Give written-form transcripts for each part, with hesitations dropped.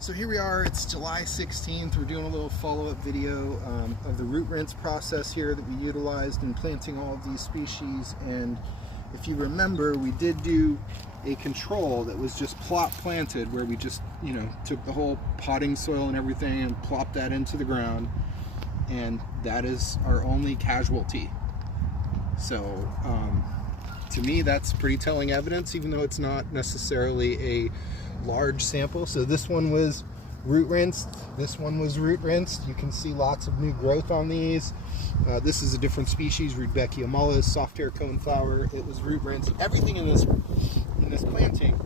So here we are, it's July 16th. We're doing a little follow-up video of the root rinse process here that we utilized in planting all of these species. And if you remember, we did do a control that was just plot planted, where we just, took the whole potting soil and everything and plopped that into the ground. And that is our only casualty. So to me, that's pretty telling evidence, even though it's not necessarily a large sample. So this one was root rinsed, this one was root rinsed. You can see lots of new growth on these. This is a different species, Rudbeckia mollis, soft hair coneflower. It was root rinsed. Everything in this planting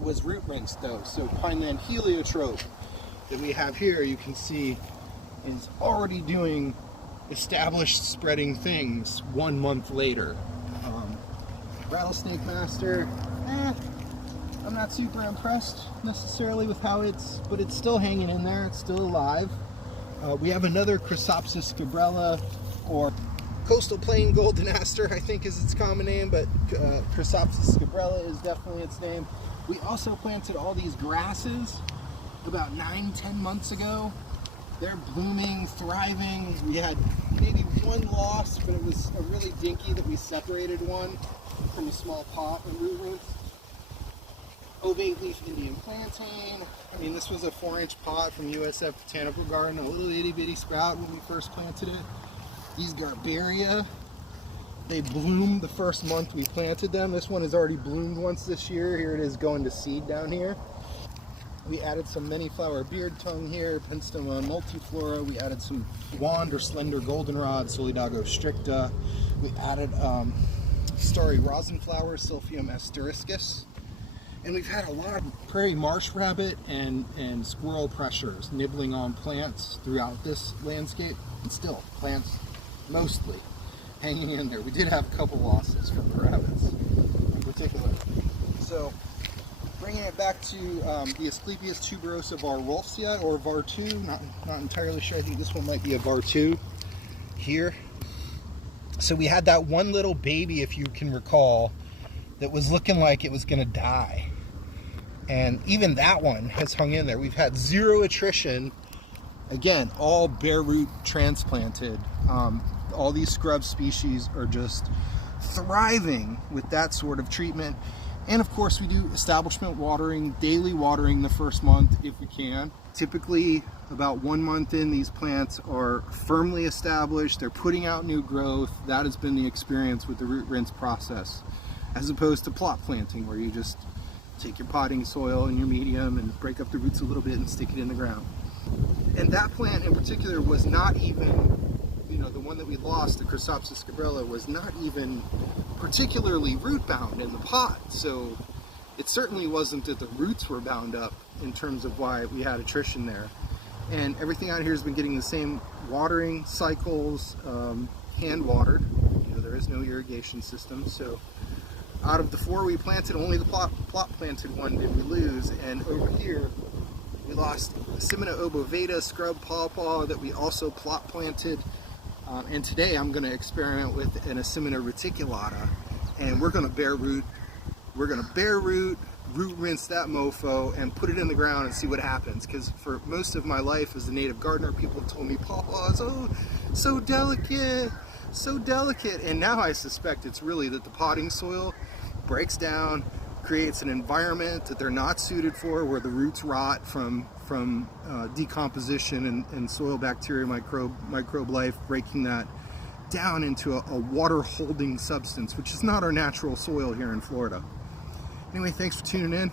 was root rinsed though. So pineland heliotrope that we have here, you can see, is already doing established spreading things 1 month later. Rattlesnake master, I'm not super impressed necessarily with how but it's still hanging in there, it's still alive. We have another Chrysopsis scabrella, or coastal plain golden aster, I think is its common name, but Chrysopsis scabrella is definitely its name. We also planted all these grasses about 9-10 months ago. They're blooming, thriving. We had maybe one loss, but it was a really dinky that we separated one from a small pot and root rinsed. Ovate leaf Indian plantain. I mean, this was a 4-inch pot from USF Botanical Garden, a little itty bitty sprout when we first planted it. These Garbaria, they bloomed the first month we planted them. This one has already bloomed once this year. Here it is going to seed down here. We added some many flower beard tongue here, Penstoma multiflora. We added some wand or slender goldenrod, Solidago stricta. We added starry rosin flower, Silphium asteriscus. And we've had a lot of prairie marsh rabbit and squirrel pressures nibbling on plants throughout this landscape. And still, plants mostly hanging in there. We did have a couple losses from the rabbits in particular. So, bringing it back to the Asclepias tuberosa varwolfsia, or var2, not entirely sure. I think this one might be a var2 here. So we had that one little baby, if you can recall, that was looking like it was going to die. And even that one has hung in there. We've had zero attrition. Again, all bare root transplanted. All these scrub species are just thriving with that sort of treatment. And of course we do establishment watering, daily watering the first month if we can. Typically about 1 month in, these plants are firmly established, they're putting out new growth. That has been the experience with the root rinse process, as opposed to plot planting, where you just take your potting soil and your medium and break up the roots a little bit and stick it in the ground. And that plant in particular was not even, the one that we lost, the Chrysopsis scabrella, was not even particularly root bound in the pot. So it certainly wasn't that the roots were bound up in terms of why we had attrition there. And everything out here has been getting the same watering cycles, hand watered. There is no irrigation system. So out of the 4 we planted, only the plot planted one did we lose. And over here we lost Simina obovata scrub pawpaw that we also plot planted. And today I'm going to experiment with an Asimina reticulata, and we're going to bare root. We're going to bare root rinse that mofo, and put it in the ground and see what happens. Because for most of my life as a native gardener, people have told me pawpaws, so delicate, and now I suspect it's really that the potting soil breaks down, creates an environment that they're not suited for, where the roots rot from decomposition and soil bacteria, microbe life, breaking that down into a water holding substance, which is not our natural soil here in Florida. Anyway, thanks for tuning in.